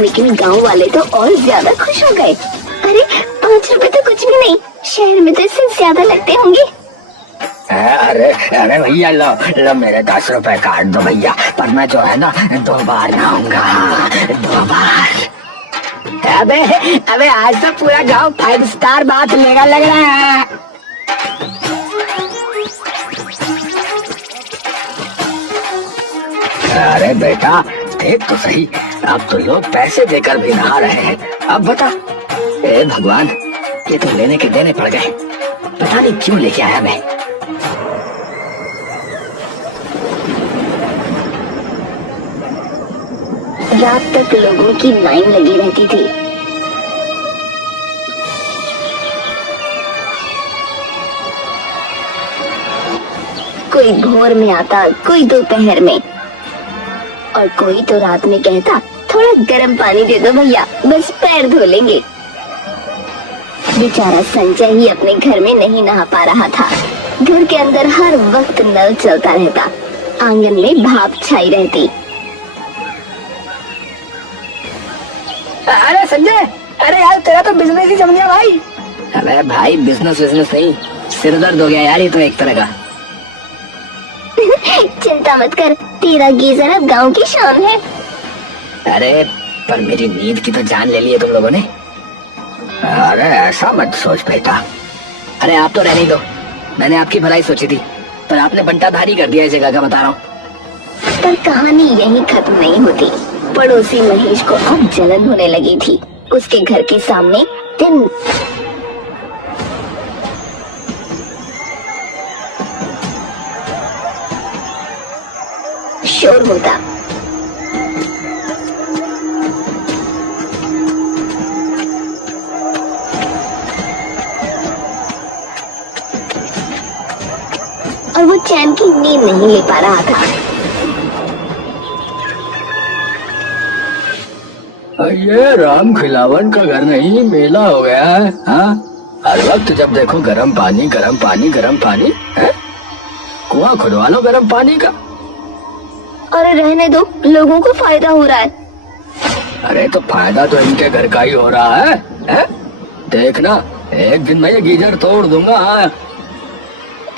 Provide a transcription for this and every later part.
लेकिन गांव वाले तो और ज्यादा खुश हो गए। अरे 5 रुपए तो कुछ भी नहीं, शहर में तो इससे ज्यादा लगते होंगे। अरे अरे भैया लो लो मेरे 10 रुपए काट दो भैया, पर मैं जो है ना 2 बार नहाऊंगा, 2 बार। अबे अबे आज तो पूरा गांव 5 स्टार बात लेगा लग रहा है। अरे बेटा देख तो सही, अब तो लोग पैसे देकर भी नहा रहे हैं। अब बता, ए भगवान, ये तो लेने के देने पड़ गए। पता नहीं क्यों लेके आया मैं। रात तक लोगों की लाइन लगी रहती थी। कोई भोर में आता, कोई दोपहर में, और कोई तो रात में कहता थोड़ा गर्म पानी दे दो भैया, बस पैर धो लेंगे। बेचारा संजय ही अपने घर में नहीं नहा पा रहा था। घर के अंदर हर वक्त नल चलता रहता, आंगन में भाप छाई रहती। अरे संजय, अरे यार तेरा तो बिजनेस ही समझ गया भाई। अरे भाई बिजनेस नहीं, सिर दर्द हो गया यार, ये तो एक तरह का। चिंता मत कर, तेरा गीजर अब गांव की शान है। अरे पर मेरी नींद की तो जान ले ली है तुम लोगों ने। अरे ऐसा मत सोच बेटा। अरे आप तो रहने दो, मैंने आपकी भलाई सोची थी, पर आपने बंटाधारी कर दिया इस जगह का, बता रहा हूँ। पर कहानी यहीं खत्म नहीं होती। पड़ोसी महेश को अब जलन होने लगी थी। उसके घर के सामने दिन शोर होता। और वो चैन की नींद नहीं ले पा रहा था। ये राम खिलावन का घर नहीं, मेला हो गया है। हाँ, हर वक्त जब देखो गर्म पानी गर्म पानी गर्म पानी है? कुआं खुदवा लो गर्म पानी का। अरे रहने दो, लोगों को फायदा हो रहा है। अरे तो फायदा तो इनके घर का ही हो रहा है? देखना एक दिन मैं ये गीजर तोड़ दूंगा। हाँ?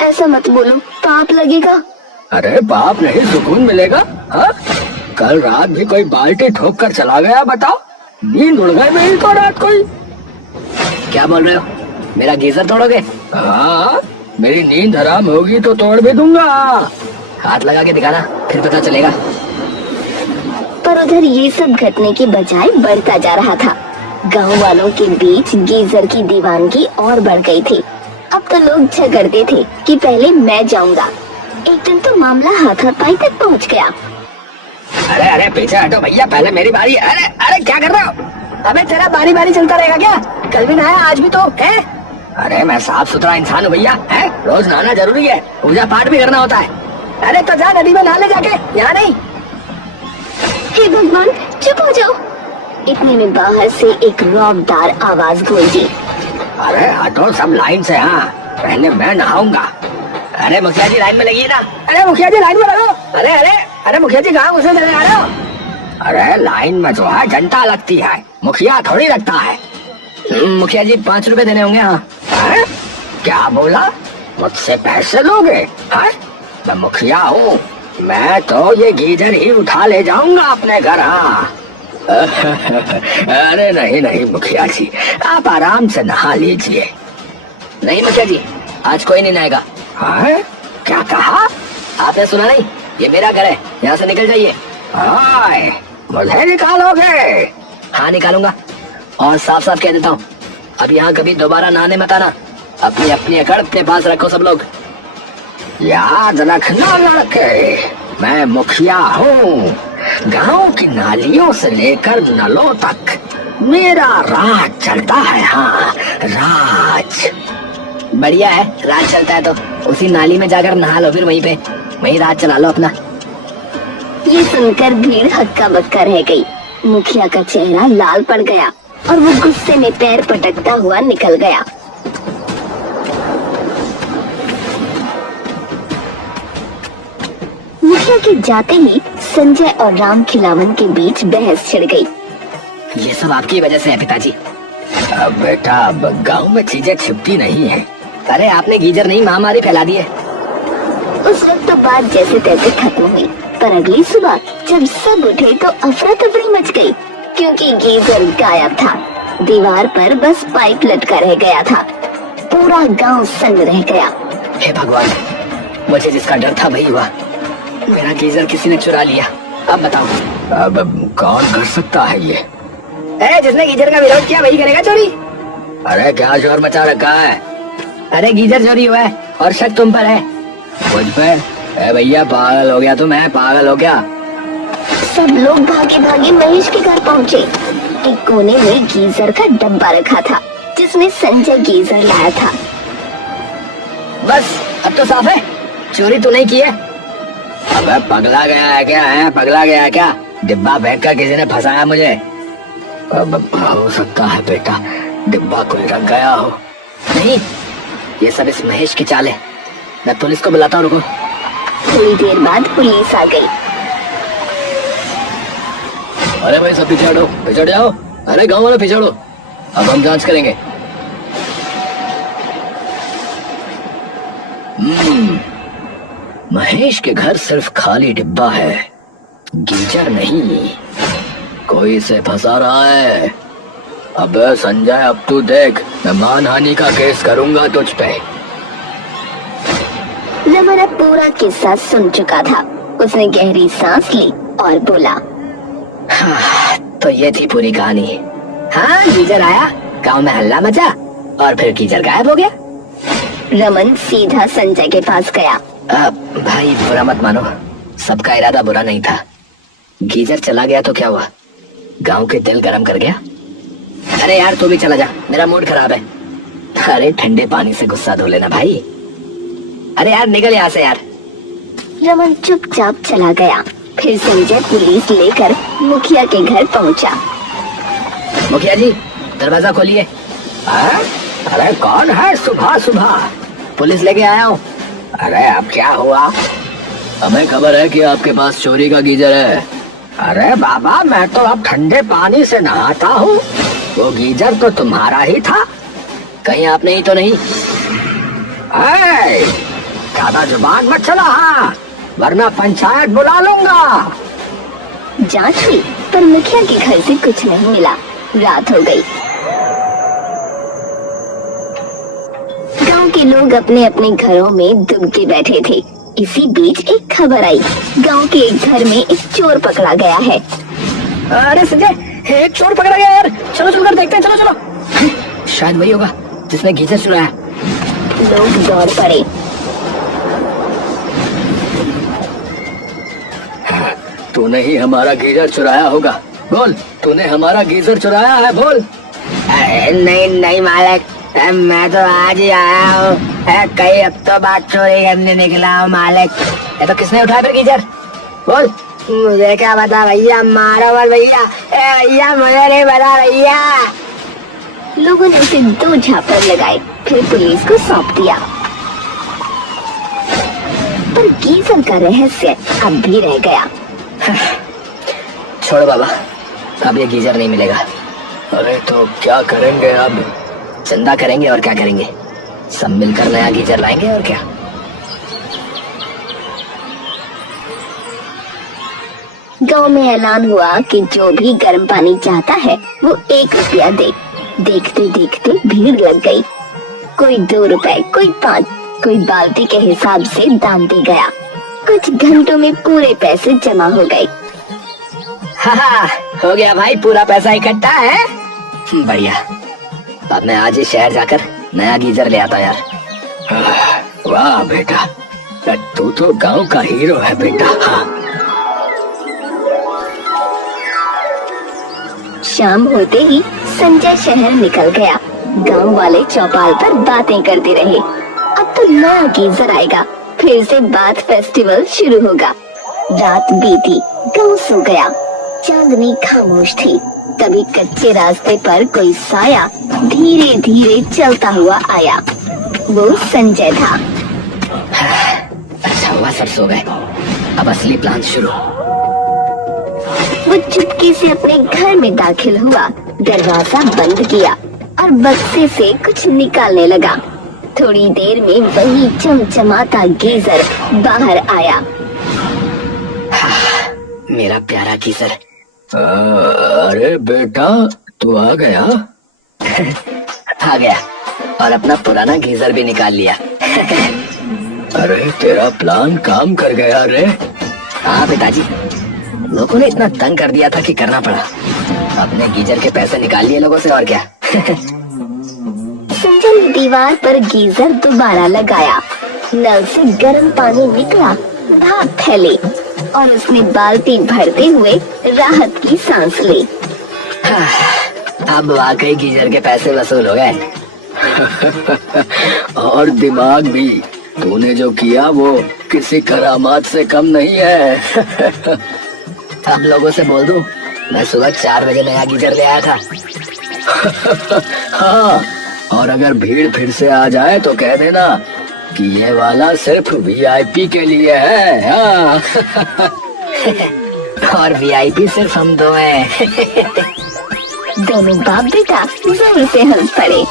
ऐसा मत बोलो, पाप लगेगा। अरे पाप नहीं, सुकून मिलेगा। हाँ? कल रात भी कोई बाल्टी ठोक कर चला गया, बताओ। नींद उड़ गई मेरी तो रात को ही। क्या बोल रहे हो, मेरा गीजर तोड़ोगे? हाँ, मेरी नींद हराम होगी तो तोड़ भी दूंगा। हाथ लगा के दिखाना, फिर पता चलेगा। पर उधर ये सब घटने की बजाय बढ़ता जा रहा था। गांव वालों के बीच गीजर की दीवानगी और बढ़ गई थी। अब तो लोग झगड़ते थे कि पहले मैं जाऊंगा। एक दिन तो मामला हाथापाई तक पहुंच गया। अरे अरे पीछे हटो भैया, पहले मेरी बारी। अरे अरे क्या कर रहे हो? अबे तेरा बारी बारी चलता रहेगा क्या? कल भी नहाया, आज भी तो है। अरे मैं साफ सुथरा इंसान हूँ भैया, है? रोज नहाना जरूरी है, पूजा पाठ भी करना होता है। अरे तो जा नदी में नहा ले जाके, यहाँ नहीं। हे भगवान, चुप हो जाओ। इतने में बाहर से एक रौबदार आवाज गूंजी। अरे हटो सब लाइन से। हाँ, पहले मैं नहाऊंगा। अरे मुखिया जी लाइन में लगिए ना। अरे मुखिया जी लाइन में लगो। अरे अरे अरे मुखिया जी कहाँ घुसे चले आ रहे हो? अरे लाइन में जो है घंटा लगती है, मुखिया थोड़ी लगता है। मुखिया जी 5 रुपए देने होंगे। हाँ। क्या बोला? मुझसे पैसे लोगे? हाँ? मैं मुखिया हूँ, मैं तो ये गीजर ही उठा ले जाऊंगा अपने घर। हाँ। अरे नहीं नहीं मुखिया जी, आप आराम से नहा लीजिए। नहीं मुखिया जी, आज कोई नहीं नहाएगा। हाँ? क्या कहा? आपने सुना नहीं? ये मेरा घर है, यहाँ से निकल जाइए। हाय, मुझे निकालोगे? हाँ निकालूंगा, और साफ साफ कह देता हूँ, अब यहाँ कभी दोबारा नहाने मत आना। अपनी अपनी अकड़ अपने पास रखो सब लोग। याद रखना लड़के, मैं मुखिया हूँ। गांव की नालियों से लेकर नलों तक मेरा राज चलता है। हाँ, राज। बढ़िया है, राज चलता है तो उसी नाली में जाकर नहा लो, फिर वहीं राज चला लो अपना। ये सुनकर भीड़ हक्का बक्का रह गई। मुखिया का चेहरा लाल पड़ गया और वो गुस्से में पैर पटकता हुआ निकल गया। मुखिया के जाते ही संजय और राम खिलावन के बीच बहस छिड़ गई। ये सब आपकी वजह से है पिताजी। अब बेटा, अब गांव में चीजें छिपती नहीं है। अरे आपने गीजर नहीं महामारी फैला दी है। उस वक्त तो बात जैसे तैसे खत्म हुई, पर अगली सुबह जब सब उठे तो अफरा तफरी मच गई, क्योंकि गीजर गायब था। दीवार पर बस पाइप लटका रह गया था। पूरा गांव सन्न रह गया। हे भगवान, मुझे जिसका डर था वही हुआ। मेरा गीजर किसी ने चुरा लिया। अब बताओ, अब कौन कर सकता है ये? जिसने गीजर का विरोध किया वही करेगा चोरी। अरे क्या शोर मचा रखा है? अरे गीजर चोरी हुआ है और शक तुम पर है। मुझ पर? भैया पागल हो गया? तुम है पागल हो गया? सब लोग भागे भागे महेश के घर पहुँचे। एक कोने में गीजर का डब्बा रखा था, जिसमें संजय गीजर लाया था। बस अब तो साफ है, चोरी तो नहीं की है। अबे पगला गया है क्या? है पगला गया है क्या? डिब्बा फेंक कर किसी ने फंसाया मुझे। अब हो सकता है बेटा, डिब्बा कोई रख गया हो। नहीं, ये सब इस महेश की चाल है। मैं पुलिस को बुलाता हूँ, रुको। थोड़ी देर बाद पुलिस आ गई। अरे भाई सब पीछे हटो, पीछे हट जाओ। अरे गाँव वालों पीछे हटो, अब हम जांच करेंगे। महेश के घर सिर्फ खाली डिब्बा है, गीजर नहीं। कोई से फंसा रहा है। अबे संजय, अब तू देख, मैं मानहानि का केस करूंगा तुझ पे। रमन अब पूरा किस्सा सुन चुका था। उसने गहरी सांस ली और बोला, हाँ, तो ये थी पूरी कहानी। हाँ, गीजर आया, गांव में हल्ला मचा और फिर गीजर गायब हो गया। रमन सीधा संजय के पास गया। भाई बुरा मत मानो, सबका इरादा बुरा नहीं था। गीजर चला गया तो क्या हुआ? गांव के दिल गरम कर गया। अरे यार तू भी चला जा, मेरा मूड खराब है। अरे ठंडे पानी से गुस्सा धो लेना भाई। अरे यार निकल यहाँ से यार। रमन चुपचाप चला गया। फिर संजय पुलिस लेकर मुखिया के घर पहुंचा। मुखिया जी, दरवाजा खोलिए। अरे कौन है सुबह सुबह? पुलिस लेके आया हूँ। अरे अब क्या हुआ? हमें खबर है कि आपके पास चोरी का गीजर है। अरे बाबा, मैं तो अब ठंडे पानी से नहाता हूँ। वो गीजर तो तुम्हारा ही था, कहीं आपने ही तो नहीं? ज्यादा जुबान मत चला, हाँ, वरना पंचायत बुला लूंगा। जांच हुई, पर मुखिया के घर से कुछ नहीं मिला। रात हो गई। गांव के लोग अपने अपने घरों में दुब के बैठे थे। इसी बीच एक खबर आई, गांव के एक घर में एक चोर पकड़ा गया है। अरे संजय, एक चोर पकड़ा गया यार, चलो चलकर देखते हैं, चलो चलो। शायद वही होगा जिसने गीजर चुराया। लोग दौड़ पड़े। तूने ही हमारा गीजर चुराया होगा, बोल, तूने हमारा गीजर चुराया है, बोल। नहीं नहीं मालिक, मैं तो आज ही आया हूँ। कई अब तो बात चोरी करने निकला हूँ मालिक। तो किसने उठाया फिर गीजर? बोल। मुझे क्या बता भैया, मारो मत भैया। भैया मुझे नहीं पता भैया। लोगों ने उसे 2 झापड़ लगाए, फिर पुलिस को सौंप दिया। पर गीजर का रहस्य अब भी रह गया। छोड़ो बाबा, अब ये गीजर नहीं मिलेगा। अरे तो क्या करेंगे अब? चंदा करेंगे और क्या करेंगे, सब मिलकर नया गीजर लाएंगे और क्या। गांव में ऐलान हुआ कि जो भी गर्म पानी चाहता है वो 1 रुपया दे। देखते देखते भीड़ लग गई। कोई 2 रुपए, कोई 5, कोई बाल्टी के हिसाब से दान दे गया। कुछ घंटों में पूरे पैसे जमा हो गए। हाँ, हो गया भाई, पूरा पैसा इकट्ठा है। बढ़िया, अब मैं आज ही शहर जाकर नया गीजर ले आता यार। वाह बेटा, तू तो गांव का हीरो है बेटा। हाँ। शाम होते ही संजय शहर निकल गया। गांव वाले चौपाल पर बातें करते रहे। अब तो नया गीजर आएगा, फिर से बात फेस्टिवल शुरू होगा। रात बीती, गांव सो गया। चांदनी खामोश थी। तभी कच्चे रास्ते पर कोई साया धीरे धीरे चलता हुआ आया। वो संजय था। अच्छा हुआ सब सो गए, अब असली प्लान शुरू। वो चुपके से अपने घर में दाखिल हुआ, दरवाजा बंद किया और बक्से से कुछ निकालने लगा। थोड़ी देर में वही चमचमाता गीजर बाहर आया। मेरा प्यारा गीजर। अरे बेटा, तू आ गया? आ गया, और अपना पुराना गीजर भी निकाल लिया। अरे तेरा प्लान काम कर गया रे। हाँ पिताजी, लोगों ने इतना तंग कर दिया था कि करना पड़ा। अपने गीजर के पैसे निकाल लिए लोगों से, और क्या। संजय ने दीवार पर गीजर दोबारा लगाया। नल से गर्म पानी निकला, भाप फैले और उसने बाल्टी भरते हुए राहत की सांस ली। अब वाकई गीजर के पैसे वसूल हो गए। और दिमाग भी, तूने जो किया वो किसी करामात से कम नहीं है। अब लोगों से बोल दूं, मैं सुबह 4 बजे नया गीजर ले आया था। हाँ, और अगर भीड़ फिर से आ जाए तो कह देना कि ये वाला सिर्फ वीआईपी के लिए है। हाँ। और वीआईपी सिर्फ हम दो हैं। दोनों बाप बेटा जोर से हंस पड़े।